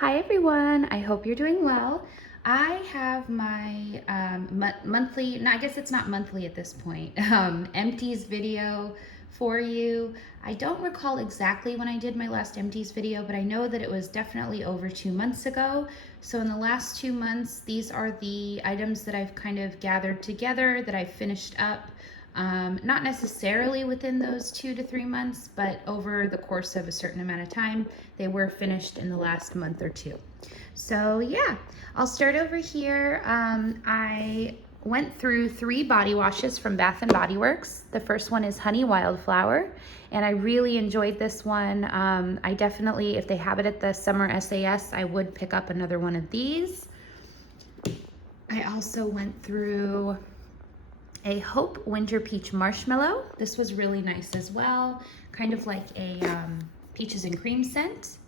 Hi everyone, I hope you're doing well. I have my monthly, no, I guess it's not monthly at this point, empties video for you. I don't recall exactly when I did my last empties video, but I know that it was definitely over 2 months ago. So in the last 2 months, these are the items that I've kind of gathered together, that I've finished up. Not necessarily within those 2 to 3 months, but over the course of a certain amount of time, they were finished in the last month or two. So yeah, I'll start over here. I went through 3 body washes from Bath and Body Works. The first one is Honey Wildflower, and I really enjoyed this one. I definitely, if they have it at the summer SAS, I would pick up another one of these. I also went through a Hope Winter Peach Marshmallow. This was really nice as well, kind of like a peaches and cream scent.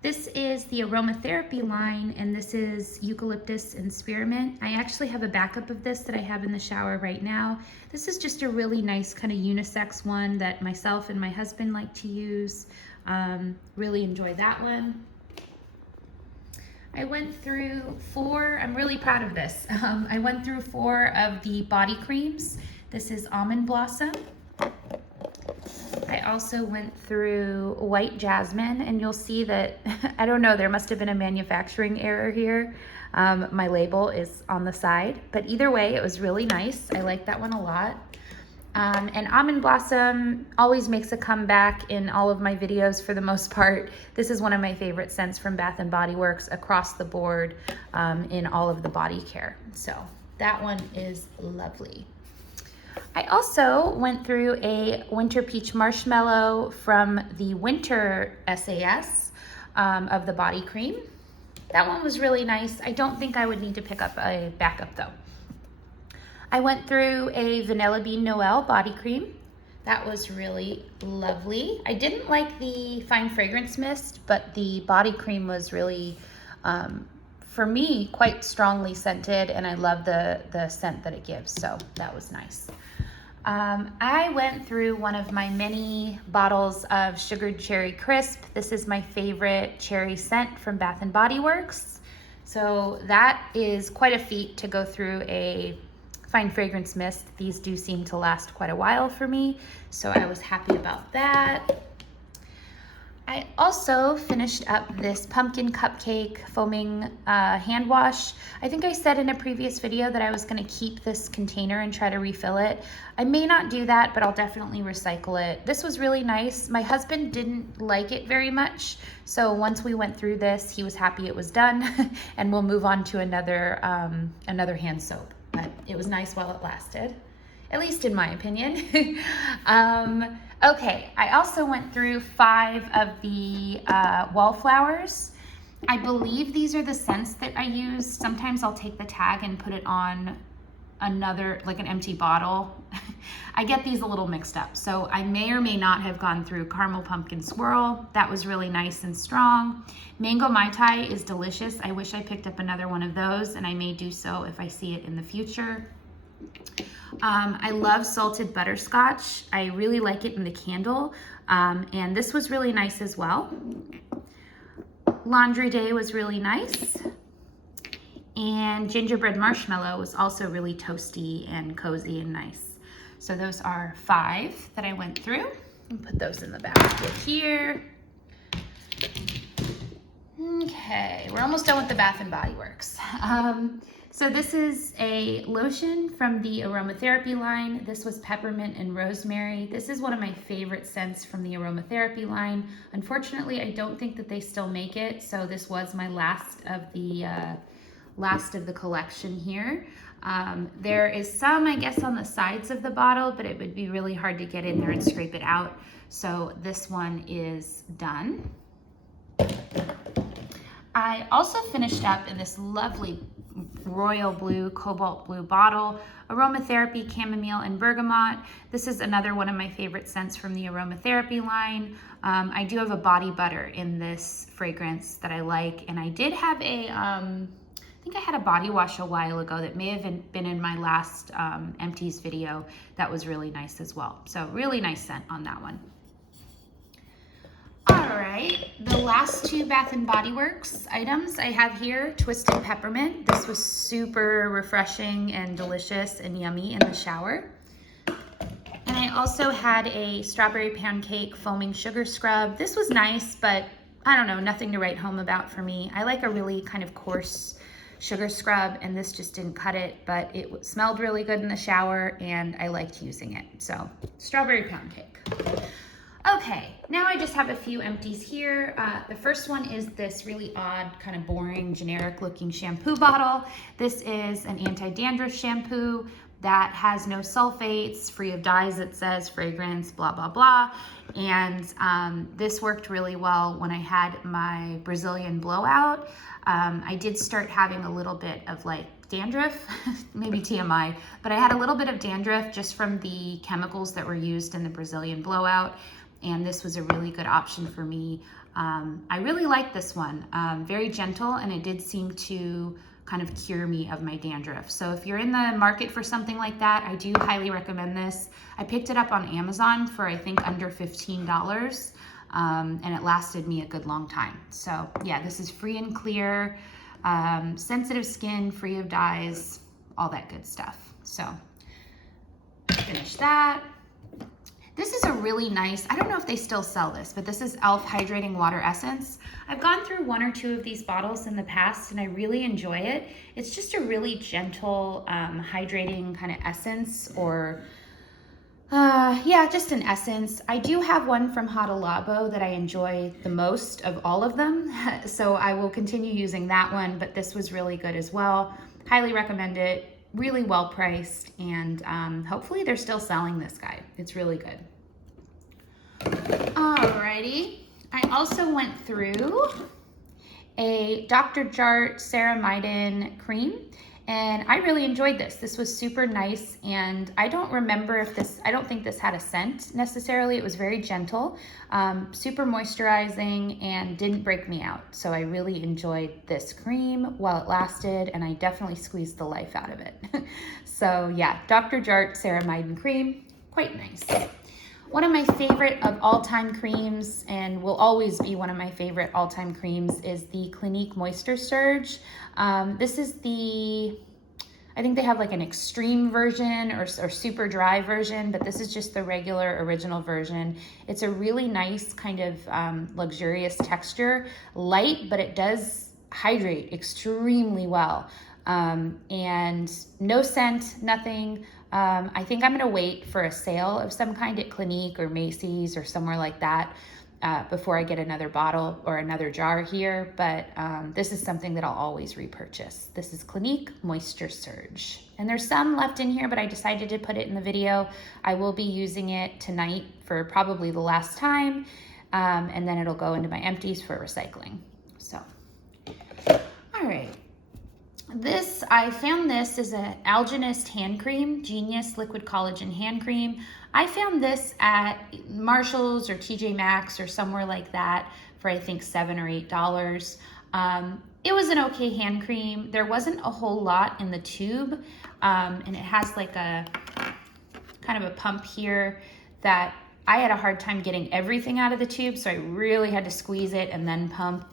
This is the aromatherapy line, and this is eucalyptus and spearmint. I actually have a backup of this that I have in the shower right now. This is just a really nice kind of unisex one that myself and my husband like to use. Really enjoy that one. I went through 4, I'm really proud of this. I went through 4 of the body creams. This is Almond Blossom. I also went through White Jasmine, and you'll see that, I don't know, there must have been a manufacturing error here. My label is on the side, but either way, it was really nice. I like that one a lot. And Almond Blossom always makes a comeback in all of my videos for the most part. This is one of my favorite scents from Bath and Body Works across the board in all of the body care. So that one is lovely. I also went through a Winter Peach Marshmallow from the Winter SAS of the body cream. That one was really nice. I don't think I would need to pick up a backup though. I went through a Vanilla Bean Noel body cream. That was really lovely. I didn't like the fine fragrance mist, but the body cream was really, for me, quite strongly scented, and I love the scent that it gives, so that was nice. I went through one of my many bottles of Sugared Cherry Crisp. This is my favorite cherry scent from Bath and Body Works. So that is quite a feat to go through a fine fragrance mist. These do seem to last quite a while for me, so I was happy about that. I also finished up this pumpkin cupcake foaming hand wash. I think I said in a previous video that I was going to keep this container and try to refill it. I may not do that, but I'll definitely recycle it. This was really nice. My husband didn't like it very much, so once we went through this, he was happy it was done, and we'll move on to another hand soap. But it was nice while it lasted, at least in my opinion. Okay, I also went through 5 of the wallflowers. I believe these are the scents that I use. Sometimes I'll take the tag and put it on another, like an empty bottle. I get these a little mixed up. So I may or may not have gone through Caramel Pumpkin Swirl. That was really nice and strong. Mango Mai Tai is delicious. I wish I picked up another one of those, and I may do so if I see it in the future. I love salted butterscotch. I really like it in the candle, and this was really nice as well. Laundry Day was really nice, and gingerbread marshmallow was also really toasty and cozy and nice. So those are 5 that I went through, and put those in the basket here. Okay, we're almost done with the Bath and Body Works. So this is a lotion from the aromatherapy line. This was peppermint and rosemary. This is one of my favorite scents from the aromatherapy line. Unfortunately, I don't think that they still make it, so this was my last of the collection here. There is some, I guess, on the sides of the bottle, but it would be really hard to get in there and scrape it out. So this one is done. I also finished up in this lovely royal blue, cobalt blue bottle, aromatherapy, chamomile, and bergamot. This is another one of my favorite scents from the aromatherapy line. I do have a body butter in this fragrance that I like, and I did have a, I think I had a body wash a while ago that may have been in my last empties video that was really nice as well. So really nice scent on that one. All right. right, the last two Bath & Body Works items I have here, Twisted Peppermint. This was super refreshing and delicious and yummy in the shower. And I also had a Strawberry Pancake Foaming Sugar Scrub. This was nice, but I don't know, nothing to write home about for me. I like a really kind of coarse sugar scrub, and this just didn't cut it, but it smelled really good in the shower and I liked using it. So, Strawberry Pancake. Okay, now I just have a few empties here. The first one is this really odd, kind of boring, generic looking shampoo bottle. This is an anti-dandruff shampoo that has no sulfates, free of dyes, it says, fragrance, blah, blah, blah. And this worked really well when I had my Brazilian blowout. I did start having a little bit of like dandruff, maybe TMI, but I had a little bit of dandruff just from the chemicals that were used in the Brazilian blowout. And this was a really good option for me. I really like this one, very gentle, and it did seem to kind of cure me of my dandruff. So if you're in the market for something like that, I do highly recommend this. I picked it up on Amazon for I think under $15, and it lasted me a good long time. So yeah, this is free and clear, sensitive skin, free of dyes, all that good stuff. So finish that. This is a really nice, I don't know if they still sell this, but this is e.l.f. Hydrating Water Essence. I've gone through one or two of these bottles in the past and I really enjoy it. It's just a really gentle, hydrating kind of essence, or yeah, just an essence. I do have one from Hada Labo that I enjoy the most of all of them. So I will continue using that one, but this was really good as well. Highly recommend it. Really well priced, and hopefully they're still selling this guy. It's really good. Alrighty, I also went through a Dr. Jart Ceramidin cream, and I really enjoyed this. This was super nice, and I don't remember if this, I don't think this had a scent necessarily. It was very gentle, super moisturizing, and didn't break me out. So I really enjoyed this cream while it lasted, and I definitely squeezed the life out of it. So yeah, Dr. Jart Ceramidin cream, quite nice. One of my favorite of all-time creams, and will always be one of my favorite all-time creams, is the Clinique Moisture Surge. This is the, I think they have like an extreme version or super dry version, but this is just the regular original version. It's a really nice kind of luxurious texture, light, but it does hydrate extremely well. And no scent, nothing. I think I'm gonna wait for a sale of some kind at Clinique or Macy's or somewhere like that before I get another bottle or another jar here, but this is something that I'll always repurchase. This is Clinique Moisture Surge. And there's some left in here, but I decided to put it in the video. I will be using it tonight for probably the last time, and then it'll go into my empties for recycling. So, all right. This, I found this is an Alginist hand cream, Genius Liquid Collagen hand cream. I found this at Marshall's or TJ Maxx or somewhere like that for I think $7 or $8. It was an okay hand cream. There wasn't a whole lot in the tube, and it has like a kind of a pump here that I had a hard time getting everything out of the tube, so I really had to squeeze it and then pump.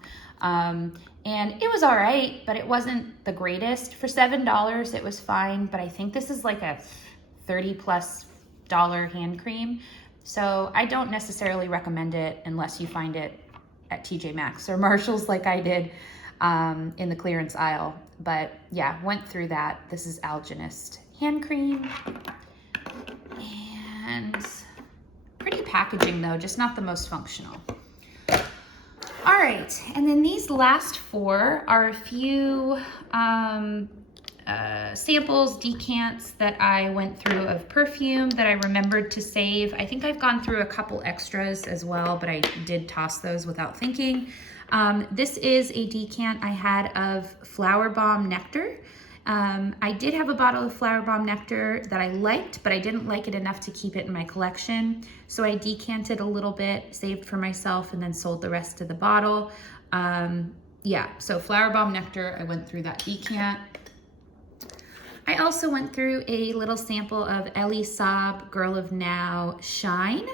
And it was all right, but it wasn't the greatest. For $7, it was fine, but I think this is like a $30+ hand cream. So I don't necessarily recommend it unless you find it at TJ Maxx or Marshall's like I did in the clearance aisle. But yeah, went through that. This is Alginist hand cream. And pretty packaging though, just not the most functional. All right, and then these last four are a few samples, decants that I went through of perfume that I remembered to save. I think I've gone through a couple extras as well, but I did toss those without thinking. This is a decant I had of Flower Bomb Nectar. I did have a bottle of Flower Bomb Nectar that I liked, but I didn't like it enough to keep it in my collection. So I decanted a little bit, saved for myself, and then sold the rest of the bottle. Yeah, so Flower Bomb Nectar, I went through that decant. I also went through a little sample of Elie Saab Girl of Now Shine.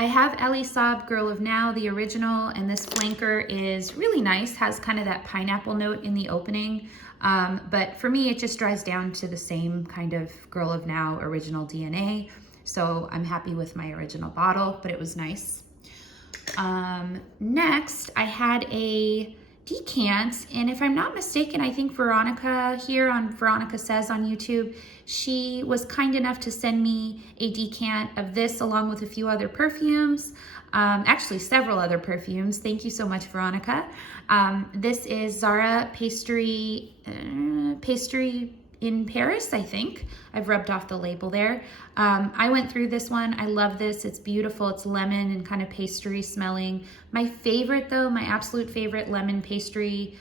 I have Ellie Saab Girl of Now, the original, and this flanker is really nice, has kind of that pineapple note in the opening. But for me, it just dries down to the same kind of Girl of Now original DNA. So I'm happy with my original bottle, but it was nice. Next, I had a decant, and if I'm not mistaken, I think Veronica here on Veronica Says on YouTube, she was kind enough to send me a decant of this along with a few other perfumes, actually several other perfumes. Thank you so much, Veronica. This is Zara Pastry in Paris, I think. I've rubbed off the label there. I went through this one. I love this. It's beautiful. It's lemon and kind of pastry smelling. My favorite though, my absolute favorite lemon pastry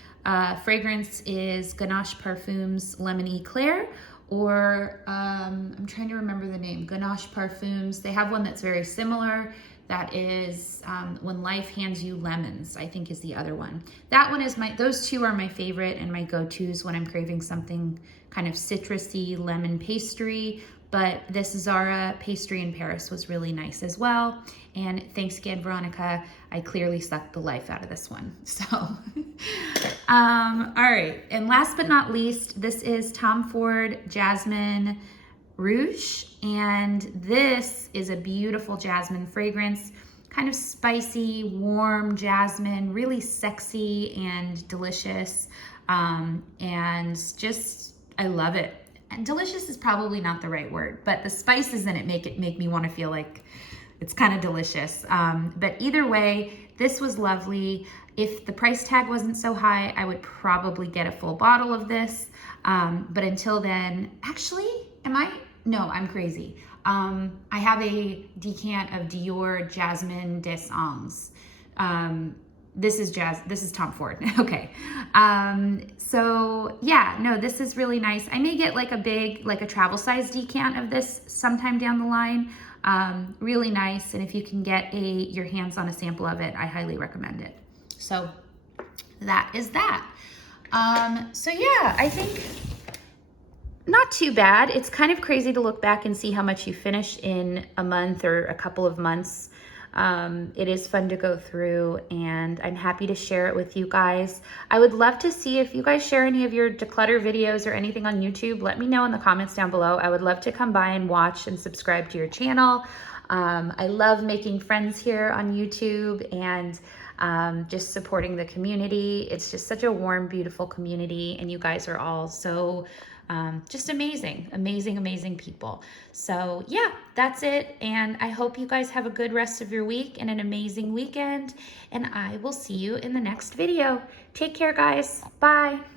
fragrance is Ganache Parfums Lemon Eclair, or I'm trying to remember the name, Ganache Parfums. They have one that's very similar. That is When Life Hands You Lemons, I think is the other one. That one is those two are my favorite and my go-tos when I'm craving something kind of citrusy, lemon pastry. But this Zara Pastry in Paris was really nice as well. And thanks again, Veronica. I clearly sucked the life out of this one. So, all right. And last but not least, this is Tom Ford Jasmine Rouge, and this is a beautiful jasmine fragrance, kind of spicy, warm jasmine, really sexy and delicious, and just, I love it. And delicious is probably not the right word, but the spices in it make me want to feel like it's kind of delicious. But either way, this was lovely. If the price tag wasn't so high, I would probably get a full bottle of this. But until then, actually, no, I'm crazy. I have a decant of Dior Jasmine des Anges. This is Tom Ford. Okay. So yeah, no, this is really nice. I may get like a travel size decant of this sometime down the line. Really nice. And if you can get your hands on a sample of it, I highly recommend it. So that is that. So yeah, I think not too bad. It's kind of crazy to look back and see how much you finish in a month or a couple of months. It is fun to go through, and I'm happy to share it with you guys. I would love to see if you guys share any of your declutter videos or anything on YouTube. Let me know in the comments down below. I would love to come by and watch and subscribe to your channel. I love making friends here on YouTube and just supporting the community. It's just such a warm, beautiful community, and you guys are all so just amazing people. So yeah, that's it. And I hope you guys have a good rest of your week and an amazing weekend. And I will see you in the next video. Take care, guys. Bye.